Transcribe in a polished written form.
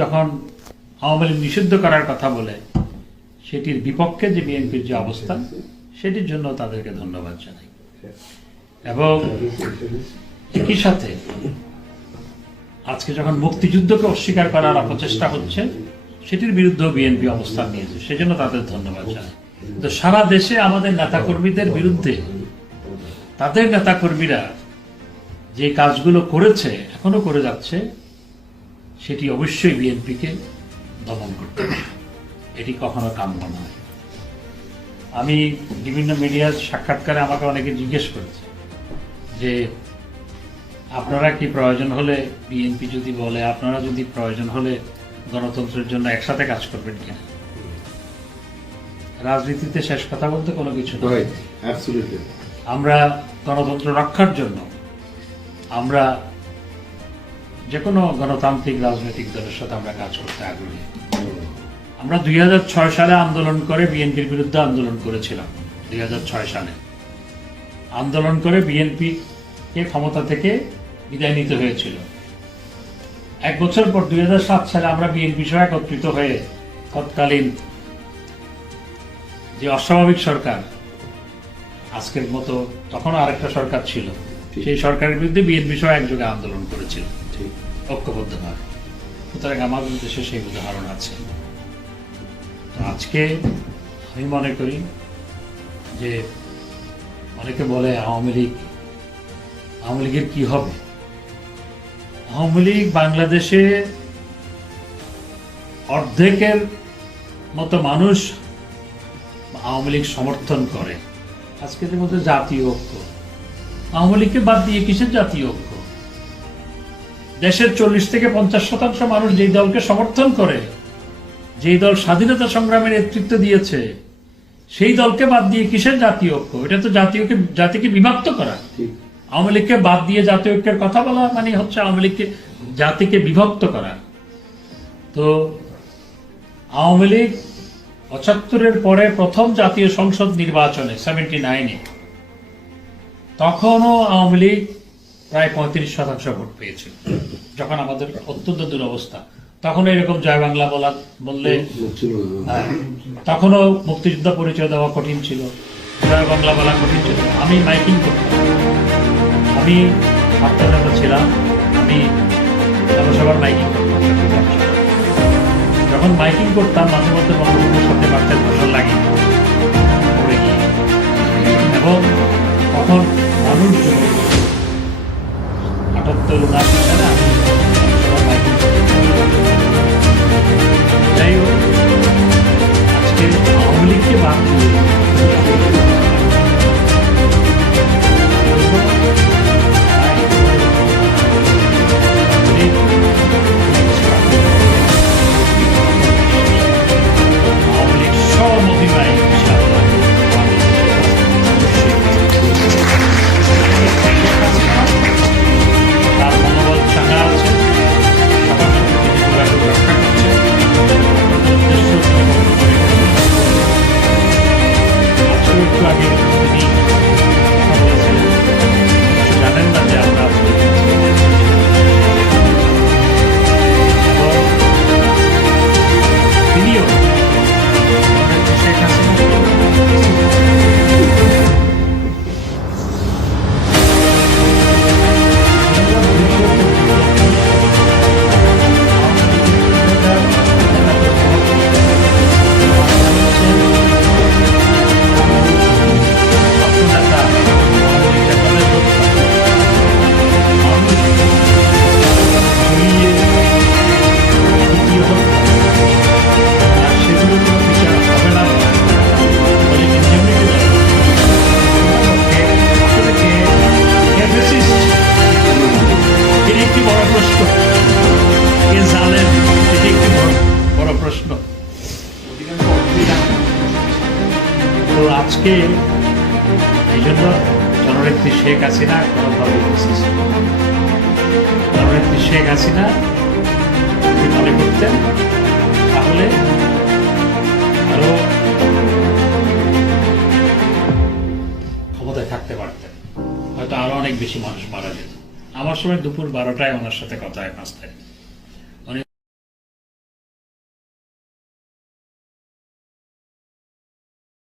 যখন আওয়ামী লীগ নিষিদ্ধ করার কথা বলে সেটির বিপক্ষে যে বিএনপির যে অবস্থান, সেটির জন্য তাদেরকে ধন্যবাদ জানাই। এবং একই সাথে আজকে যখন মুক্তিযুদ্ধকে অস্বীকার করার অপচেষ্টা হচ্ছে, সেটির বিরুদ্ধেও বিএনপি অবস্থান নিয়েছে, সেজন্য তাদের ধন্যবাদ জানাই। তো সারা দেশে আমাদের নেতাকর্মীদের বিরুদ্ধে তাদের নেতাকর্মীরা যে কাজগুলো করেছে, এখনো করে যাচ্ছে, সেটি অবশ্যই বিএনপিকে দমন করতে হবে। এটি কখনো কাম্য নয়। আমি বিভিন্ন মিডিয়ার সাক্ষাৎকারে আমাকে অনেকে জিজ্ঞেস করেছে যে আপনারা কি প্রয়োজন হলে, বিএনপি যদি বলে আপনারা যদি প্রয়োজন হলে গণতন্ত্রের জন্য একসাথে কাজ করবেন কিনা। রাজনীতিতে শেষ কথা বলতে কোনো কিছু নয়। আমরা গণতন্ত্র রক্ষার জন্য আমরা যে কোনো গণতান্ত্রিক রাজনৈতিক দলের সাথে আমরা কাজ করতে আগ্রহী। আমরা 2006 সালে আন্দোলন করে বিএনপির বিরুদ্ধে আন্দোলন করেছিলাম। 2006 সালে আন্দোলন করে বিএনপিকে ক্ষমতা থেকে বিদায় নিতে হয়েছিল। এক বছর পর 2007 সালে আমরা বিএনপি সহ একত্রিত হয়ে তৎকালীন যে অস্বাভাবিক সরকার, আজকের মতো তখন আরেকটা সরকার ছিল, সেই সরকারের বিরুদ্ধে বিএনপি সহ একযোগে আন্দোলন করেছিল ঐক্যবদ্ধভাবে। সুতরাং আমাদের দেশে সেই উদাহরণ আছে। আজকে আমি মনে করি যে অনেকে বলে আওয়ামী লীগের কি হবে। আওয়ামী লীগ বাংলাদেশে অর্ধেকের মতো মানুষ আওয়ামী লীগ সমর্থন করে। আজকের মধ্যে জাতীয় ঐক্য, আওয়ামী লীগকে বাদ দিয়ে কিসের জাতীয় ঐক্য? দেশের 40 থেকে 50% মানুষ যেই দলকে সমর্থন করে, যেই দল স্বাধীনতা সংগ্রামের নেতৃত্ব দিয়েছে, সেই দলকে বাদ দিয়ে কিসের জাতীয় ঐক্য? এটা তো জাতিকে বিভক্ত করা। আওয়ামী লীগকে বাদ দিয়ে জাতীয় ঐক্যের কথা বলা মানে হচ্ছে আওয়ামী লীগকে জাতিকে বিভক্ত করা। তো আওয়ামী লীগ 75-এর পরে প্রথম জাতীয় সংসদ নির্বাচনে 79-এ তখনও আওয়ামী লীগ প্রায় 35% ভোট পেয়েছিল। যখন আমাদের অত্যন্ত দুরবস্থা, তখন এরকম জয় বাংলা বললে তখনও মুক্তিযোদ্ধা পরিচয় দেওয়া কঠিন ছিল, জয় বাংলা বলা কঠিন ছিল। আমি মাইকিং করতাম, আমি ছাত্রনেতা ছিলাম, আমি জনসভার মাইকিং করতাম। যখন মাইকিং করতাম মাঝে মধ্যে বঙ্গবন্ধুর সাথে বাচ্চার ভাষণ লাগিয়ে পড়ে গিয়ে, এবং তখন মানুষ 78-79 সালে আমি জনসভার মাইকিং করতাম। যাই হোক, আজকে আওয়ামী লীগকে বাদ দিয়ে আজকে এই জন্য জননেত্রী শেখ হাসিনা জননেত্রী শেখ হাসিনা মনে করতেন তাহলে আরো ক্ষমতায় থাকতে পারতেন, হয়তো আরো অনেক বেশি মানুষ মারা যেত। আমার সময় দুপুর 12টায় ওনার সাথে কথা হয় 5 তারিখ।